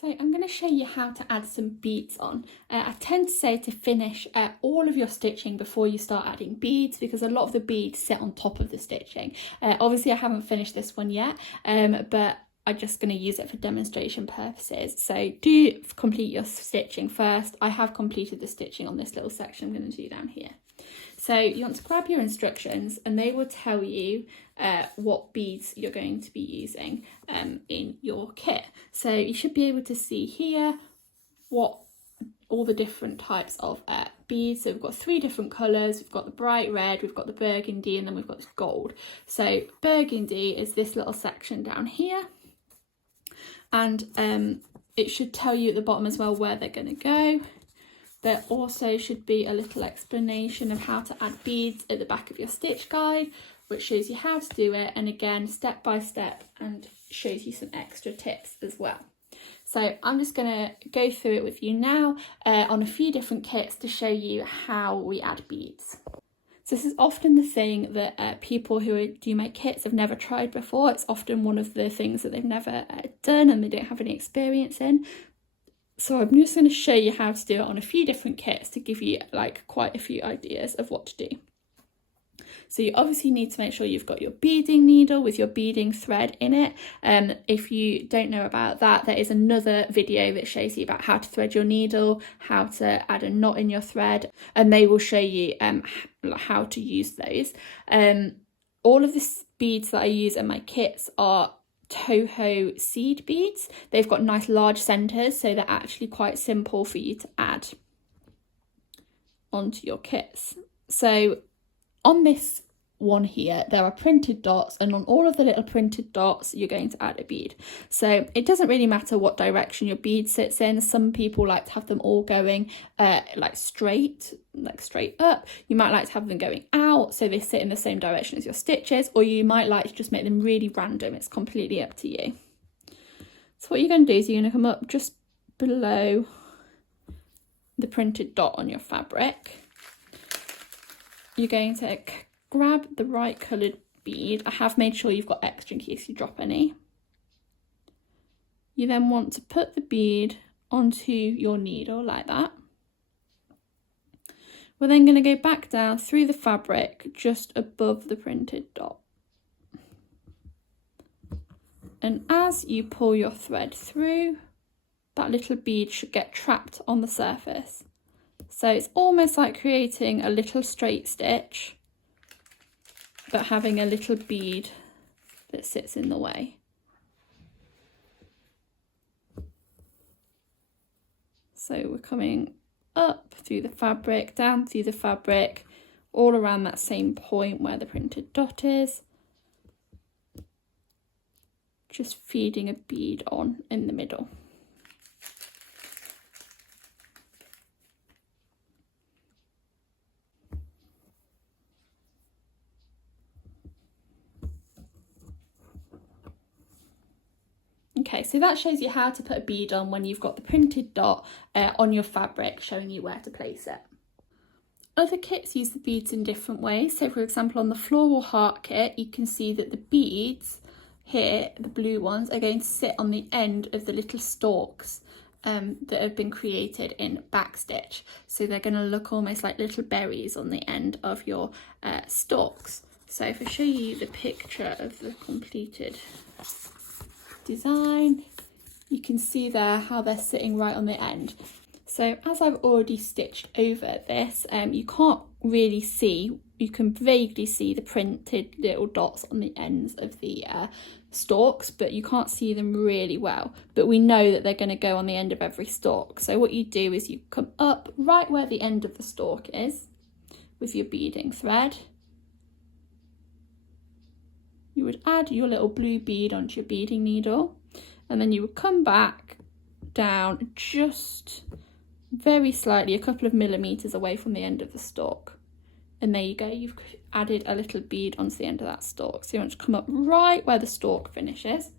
So I'm going to show you how to add some beads on. I tend to say to finish all of your stitching before you start adding beads, because a lot of the beads sit on top of the stitching. Obviously I haven't finished this one yet, but I'm just going to use it for demonstration purposes. So do complete your stitching first. I have completed the stitching on this little section I'm going to do down here. So you want to grab your instructions and they will tell you what beads you're going to be using in your kit. So you should be able to see here what all the different types of beads. So we've got 3 different colours. We've got the bright red, we've got the burgundy, and then we've got this gold. So burgundy is this little section down here. And it should tell you at the bottom as well where they're going to go. There also should be a little explanation of how to add beads at the back of your stitch guide, which shows you how to do it, and again step by step, and shows you some extra tips as well. So I'm just going to go through it with you now on a few different kits to show you how we add beads. So this is often the thing that people who do make kits have never tried before. It's often one of the things that they've never done and they don't have any experience in. So I'm just going to show you how to do it on a few different kits to give you like quite a few ideas of what to do. So you obviously need to make sure you've got your beading needle with your beading thread in it. If you don't know about that, there is another video that shows you about how to thread your needle, how to add a knot in your thread, and they will show you how to use those. All of the beads that I use in my kits are Toho seed beads. They've got nice large centres, so they're actually quite simple for you to add onto your kits. So on this one here, there are printed dots, and on all of the little printed dots you're going to add a bead. So it doesn't really matter what direction your bead sits in. Some people like to have them all going like straight up. You might like to have them going out so they sit in the same direction as your stitches, or you might like to just make them really random. It's completely up to you. So what you're going to do is you're going to come up just below the printed dot on your fabric. You're going to grab the right coloured bead. I have made sure you've got extra in case you drop any. You then want to put the bead onto your needle like that. We're then going to go back down through the fabric just above the printed dot. And as you pull your thread through, that little bead should get trapped on the surface. So it's almost like creating a little straight stitch, but having a little bead that sits in the way. So we're coming up through the fabric, down through the fabric, all around that same point where the printed dot is. Just feeding a bead on in the middle. Okay, so that shows you how to put a bead on when you've got the printed dot on your fabric, showing you where to place it. Other kits use the beads in different ways. So for example, on the floral heart kit, you can see that the beads here, the blue ones, are going to sit on the end of the little stalks that have been created in backstitch. So they're going to look almost like little berries on the end of your stalks. So if I show you the picture of the completed design, you can see there how they're sitting right on the end. So as I've already stitched over this, you can't really see, you can vaguely see the printed little dots on the ends of the stalks, but you can't see them really well. But we know that they're going to go on the end of every stalk. So what you do is you come up right where the end of the stalk is with your beading thread. You would add your little blue bead onto your beading needle, and then you would come back down just very slightly, a couple of millimeters away from the end of the stalk. And there you go, you've added a little bead onto the end of that stalk. So you want to come up right where the stalk finishes.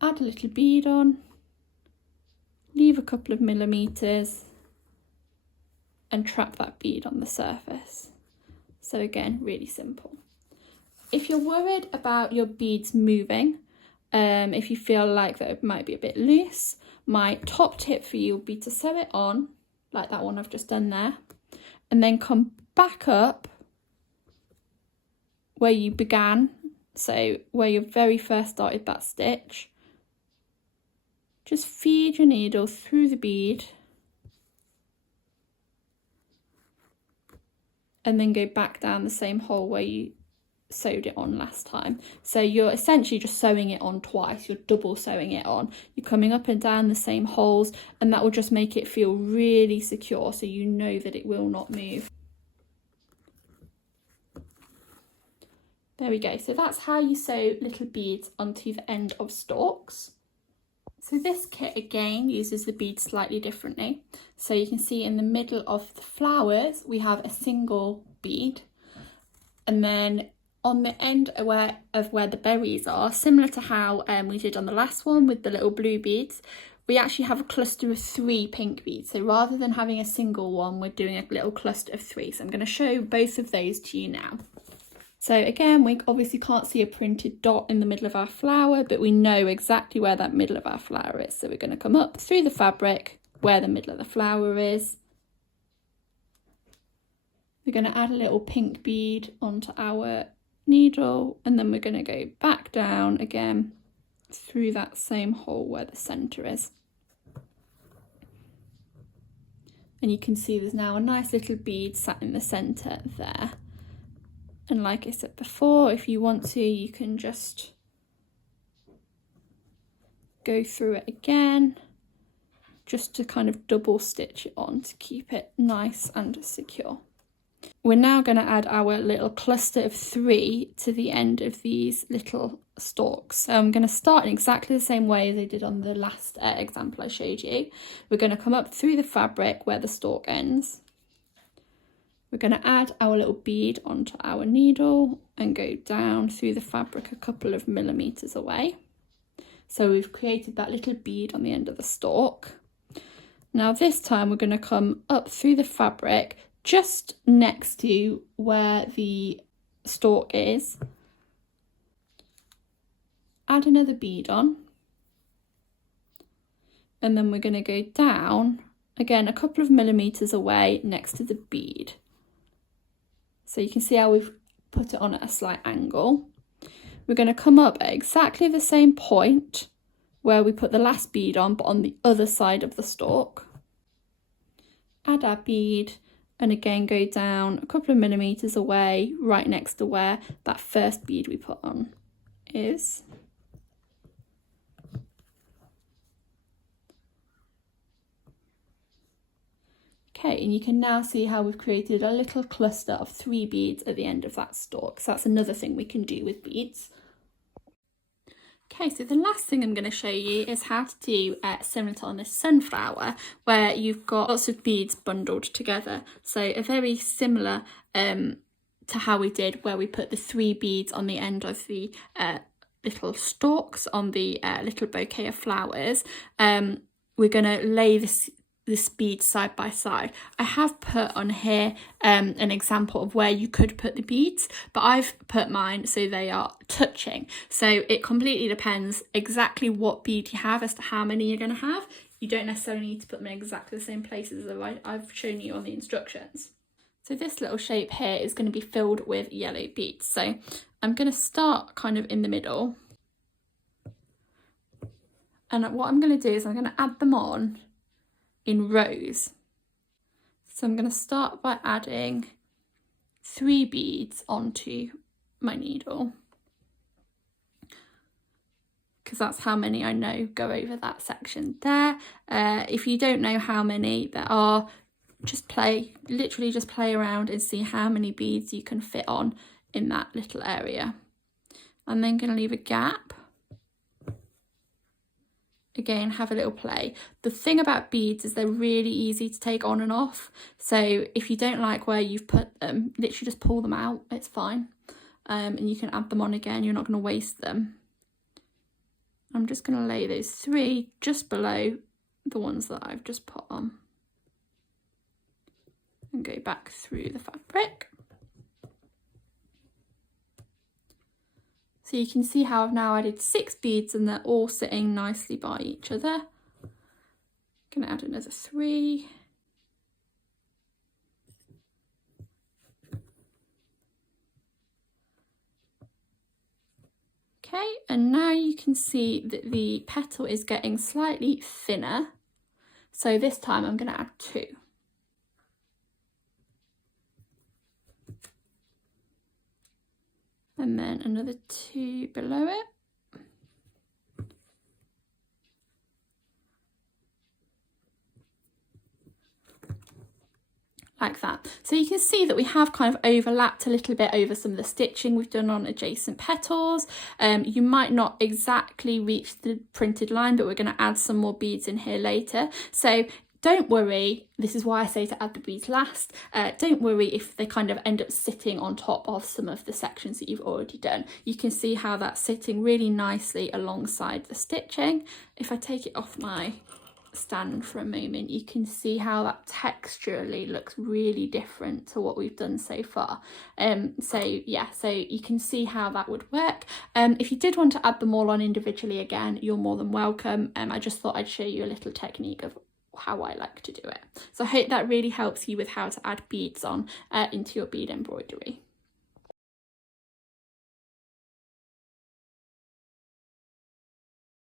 Add a little bead on, leave a couple of millimeters, and trap that bead on the surface. So again, really simple. If you're worried about your beads moving, if you feel like that it might be a bit loose, my top tip for you would be to sew it on, like that one I've just done there, and then come back up where you began, so where you very first started that stitch. Just feed your needle through the bead and then go back down the same hole where you sewed it on last time. So you're essentially just sewing it on twice, you're double sewing it on. You're coming up and down the same holes, and that will just make it feel really secure, so you know that it will not move. There we go. So that's how you sew little beads onto the end of stalks. So this kit again uses the beads slightly differently. So you can see in the middle of the flowers we have a single bead, and then on the end of where the berries are, similar to how we did on the last one with the little blue beads, we actually have a cluster of 3 pink beads. So rather than having a single one, we're doing a little cluster of 3. So I'm going to show both of those to you now. So again, we obviously can't see a printed dot in the middle of our flower, but we know exactly where that middle of our flower is. So we're going to come up through the fabric where the middle of the flower is. We're going to add a little pink bead onto our needle, and then we're going to go back down again through that same hole where the centre is. And you can see there's now a nice little bead sat in the centre there. And like I said before, if you want to, you can just go through it again, just to kind of double stitch it on to keep it nice and secure. We're now going to add our little cluster of 3 to the end of these little stalks. So I'm going to start in exactly the same way as I did on the last example I showed you. We're going to come up through the fabric where the stalk ends. We're going to add our little bead onto our needle and go down through the fabric a couple of millimeters away. So we've created that little bead on the end of the stalk. Now this time we're going to come up through the fabric just next to where the stalk is. Add another bead on. And then we're going to go down again a couple of millimeters away next to the bead. So you can see how we've put it on at a slight angle. We're going to come up at exactly the same point where we put the last bead on, but on the other side of the stalk. Add our bead, and again go down a couple of millimeters away, right next to where that first bead we put on is. Okay, and you can now see how we've created a little cluster of 3 beads at the end of that stalk. So that's another thing we can do with beads. Okay, so the last thing I'm going to show you is how to do similar to on this sunflower, where you've got lots of beads bundled together. So a very similar to how we did where we put the 3 beads on the end of the little stalks on the little bouquet of flowers. We're going to lay this bead side by side. I have put on here an example of where you could put the beads, but I've put mine so they are touching. So it completely depends exactly what bead you have as to how many you're going to have. You don't necessarily need to put them in exactly the same places as I've shown you on the instructions. So this little shape here is going to be filled with yellow beads. So I'm going to start kind of in the middle. And what I'm going to do is I'm going to add them on in rows. So I'm going to start by adding 3 beads onto my needle, because that's how many I know go over that section there. If you don't know how many there are, literally just play around and see how many beads you can fit on in that little area. I'm then going to leave a gap. Again, have a little play. The thing about beads is they're really easy to take on and off. So if you don't like where you've put them, literally just pull them out, it's fine. And you can add them on again, you're not going to waste them. I'm just going to lay those 3 just below the ones that I've just put on. And go back through the fabric. So you can see how I've now added 6 beads and they're all sitting nicely by each other. I'm going to add another 3. Okay, and now you can see that the petal is getting slightly thinner. So this time I'm going to add 2. And then another 2 below it. Like that. So you can see that we have kind of overlapped a little bit over some of the stitching we've done on adjacent petals. You might not exactly reach the printed line, but we're going to add some more beads in here later. So don't worry, this is why I say to add the beads last. Don't worry if they kind of end up sitting on top of some of the sections that you've already done. You can see how that's sitting really nicely alongside the stitching. If I take it off my stand for a moment, you can see how that texturally looks really different to what we've done so far. So you can see how that would work. If you did want to add them all on individually again, you're more than welcome. I just thought I'd show you a little technique of how I like to do it. So I hope that really helps you with how to add beads on into your bead embroidery.